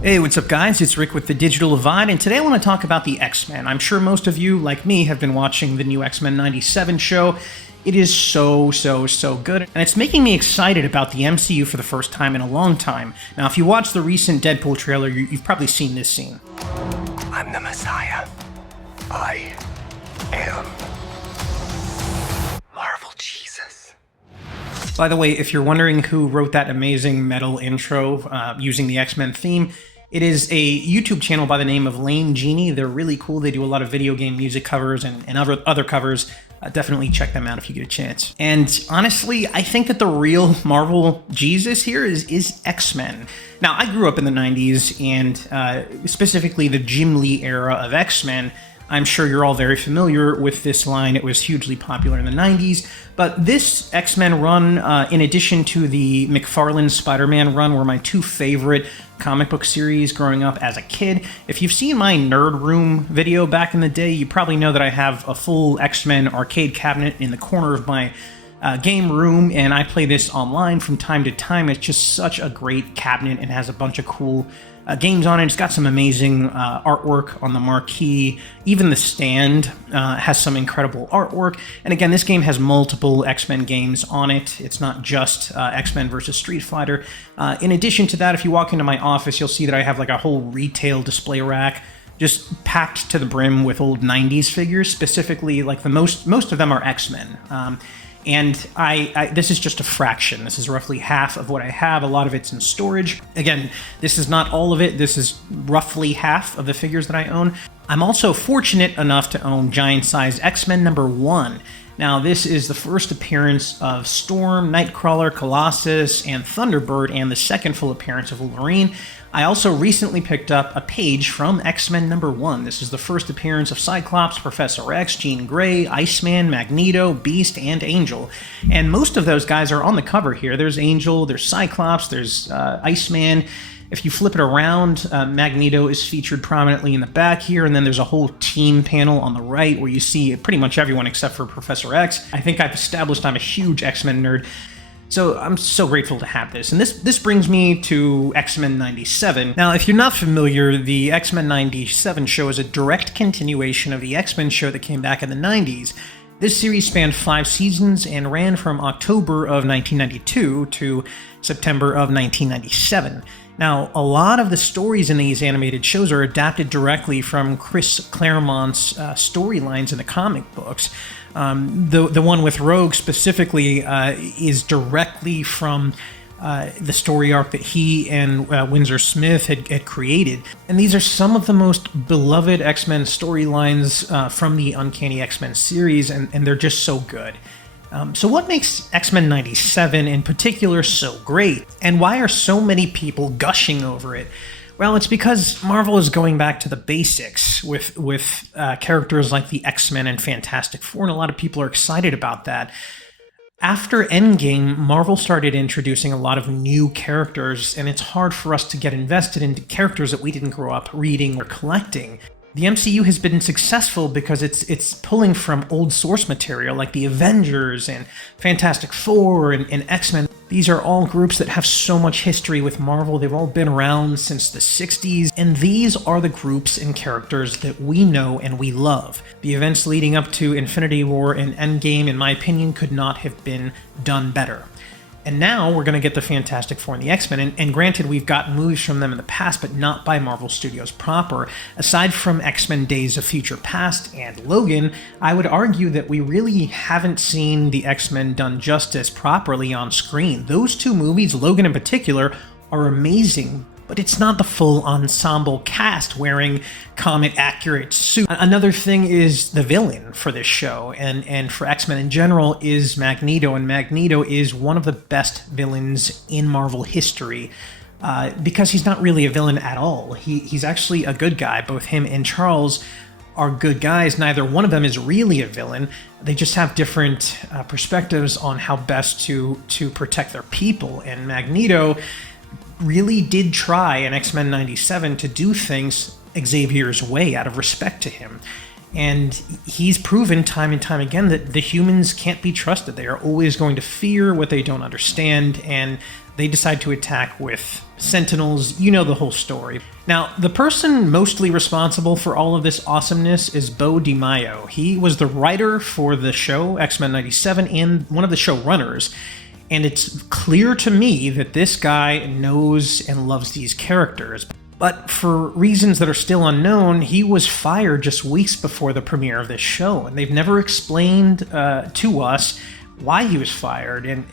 Hey, what's up guys? It's Rick with The Digital Divide, and today I want to talk about the X-Men. I'm sure most of you, like me, have been watching the new X-Men 97 show. It is so good, and it's making me excited about the MCU for the first time in a long time. Now, if you watch the recent Deadpool trailer, you've probably seen this scene. I'm the Messiah. I am Marvel Jesus. By the way, if you're wondering who wrote that amazing metal intro using the X-Men theme, it is a YouTube channel by the name of Lame Genie. They're really cool. They do a lot of video game music covers and other covers. Definitely check them out if you get a chance. And honestly, I think that the real Marvel Jesus here is X-Men. Now, I grew up in the 90s, and specifically the Jim Lee era of X-Men. I'm sure you're all very familiar with this line. It was hugely popular in the 90s. But this X-Men run, in addition to the McFarlane Spider-Man run, were my two favorite comic book series growing up as a kid. If you've seen my Nerd Room video back in the day, you probably know that I have a full X-Men arcade cabinet in the corner of my game room, and I play this online from time to time. It's just such a great cabinet and has a bunch of cool games on it. It's got some amazing artwork on the marquee. Even the stand has some incredible artwork. And again, this game has multiple X-Men games on it. It's not just X-Men versus Street Fighter. In addition to that, if you walk into my office, you'll see that I have like a whole retail display rack just packed to the brim with old 90s figures. Specifically, like the most of them are X-Men. And this is just a fraction. This is roughly half of what I have. A lot of it's in storage. Again, this is not all of it. This is roughly half of the figures that I own. I'm also fortunate enough to own giant size X-Men #1. Now, this is the first appearance of Storm, Nightcrawler, Colossus, and Thunderbird, and the second full appearance of Wolverine. I also recently picked up a page from X-Men #1. This is the first appearance of Cyclops, Professor X, Jean Grey, Iceman, Magneto, Beast, and Angel. And most of those guys are on the cover here. There's Angel, there's Cyclops, there's Iceman. If you flip it around, Magneto is featured prominently in the back here, and then there's a whole team panel on the right where you see pretty much everyone except for Professor X. I think I've established I'm a huge X-Men nerd, so I'm so grateful to have this. And this brings me to X-Men 97. Now, if you're not familiar, the X-Men 97 show is a direct continuation of the X-Men show that came back in the 90s. This series spanned 5 seasons and ran from October of 1992 to September of 1997. Now, a lot of the stories in these animated shows are adapted directly from Chris Claremont's storylines in the comic books. The one with Rogue specifically is directly from the story arc that he and Windsor Smith had created. And these are some of the most beloved X-Men storylines from the Uncanny X-Men series, and they're just so good. So what makes X-Men 97 in particular so great, and why are so many people gushing over it? Well, it's because Marvel is going back to the basics with characters like the X-Men and Fantastic Four, and a lot of people are excited about that. After Endgame, Marvel started introducing a lot of new characters, and it's hard for us to get invested into characters that we didn't grow up reading or collecting. The MCU has been successful because it's pulling from old source material like the Avengers and Fantastic Four and X-Men. These are all groups that have so much history with Marvel. They've all been around since the 60s, and these are the groups and characters that we know and we love. The events leading up to Infinity War and Endgame, in my opinion, could not have been done better. And now we're going to get the Fantastic Four and the X-Men, and granted, we've gotten movies from them in the past, but not by Marvel Studios proper. Aside from X-Men Days of Future Past and Logan, I would argue that we really haven't seen the X-Men done justice properly on screen. Those two movies, Logan in particular, are amazing, but it's not the full ensemble cast wearing comic-accurate suits. Another thing is the villain for this show, and for X-Men in general, is Magneto, and Magneto is one of the best villains in Marvel history. Because he's not really a villain at all. He's actually a good guy. Both him and Charles are good guys. Neither one of them is really a villain. They just have different perspectives on how best to protect their people, and Magneto really did try in X-Men 97 to do things Xavier's way out of respect to him. And he's proven time and time again that the humans can't be trusted. They are always going to fear what they don't understand, and they decide to attack with sentinels. You know the whole story. Now, the person mostly responsible for all of this awesomeness is Bo DiMaio. He was the writer for the show X-Men 97 and one of the showrunners. And it's clear to me that this guy knows and loves these characters. But for reasons that are still unknown, he was fired just weeks before the premiere of this show, and they've never explained to us why he was fired, and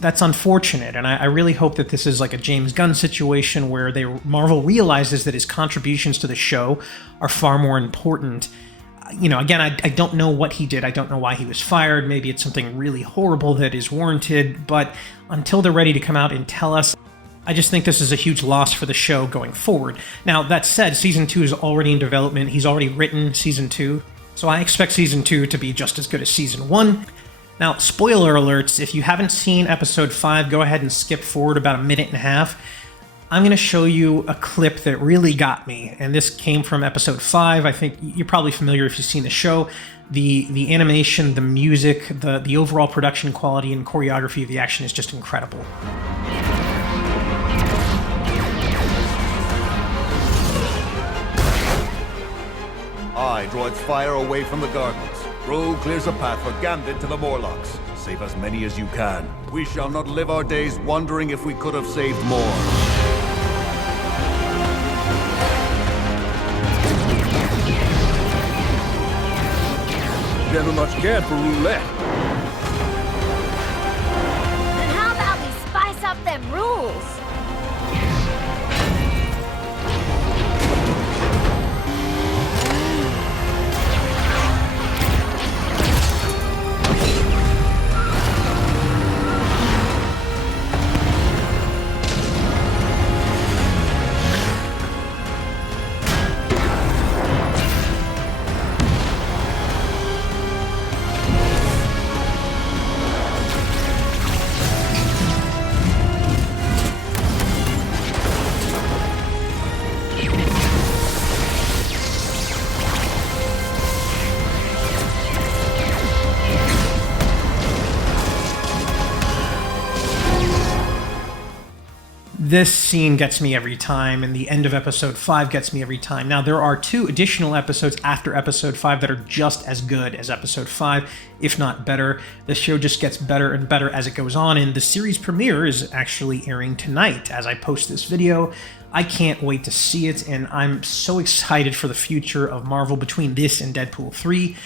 that's unfortunate. And I really hope that this is like a James Gunn situation where Marvel realizes that his contributions to the show are far more important. You know, again, I don't know what he did. I don't know why he was fired. Maybe it's something really horrible that is warranted, but until they're ready to come out and tell us, I just think this is a huge loss for the show going forward. Now, that said, Season 2 is already in development. He's already written Season 2, so I expect Season 2 to be just as good as Season 1. Now, spoiler alerts, if you haven't seen Episode 5, go ahead and skip forward about a minute and a half. I'm going to show you a clip that really got me, and this came from Episode 5. I think you're probably familiar if you've seen the show. The animation, the music, the overall production quality and choreography of the action is just incredible. I draw its fire away from the gardens. Rogue clears a path for Gambit to the Morlocks. Save as many as you can. We shall not live our days wondering if we could have saved more. Never much cared for roulette. Then how about we spice up them rules? This scene gets me every time, and the end of Episode 5 gets me every time. Now, there are 2 additional episodes after Episode 5 that are just as good as Episode 5, if not better. The show just gets better and better as it goes on, and the series premiere is actually airing tonight as I post this video. I can't wait to see it, and I'm so excited for the future of Marvel between this and Deadpool 3.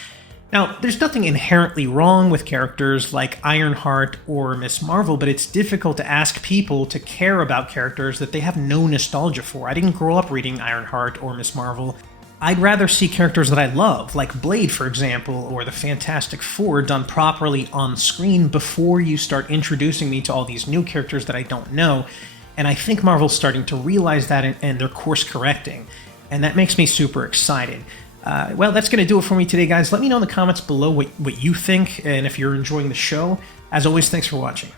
Now, there's nothing inherently wrong with characters like Ironheart or Miss Marvel, but it's difficult to ask people to care about characters that they have no nostalgia for. I didn't grow up reading Ironheart or Miss Marvel. I'd rather see characters that I love, like Blade, for example, or the Fantastic Four, done properly on screen before you start introducing me to all these new characters that I don't know. And I think Marvel's starting to realize that, and they're course correcting. And that makes me super excited. Well, that's going to do it for me today, guys. Let me know in the comments below what you think, and if you're enjoying the show. As always, thanks for watching.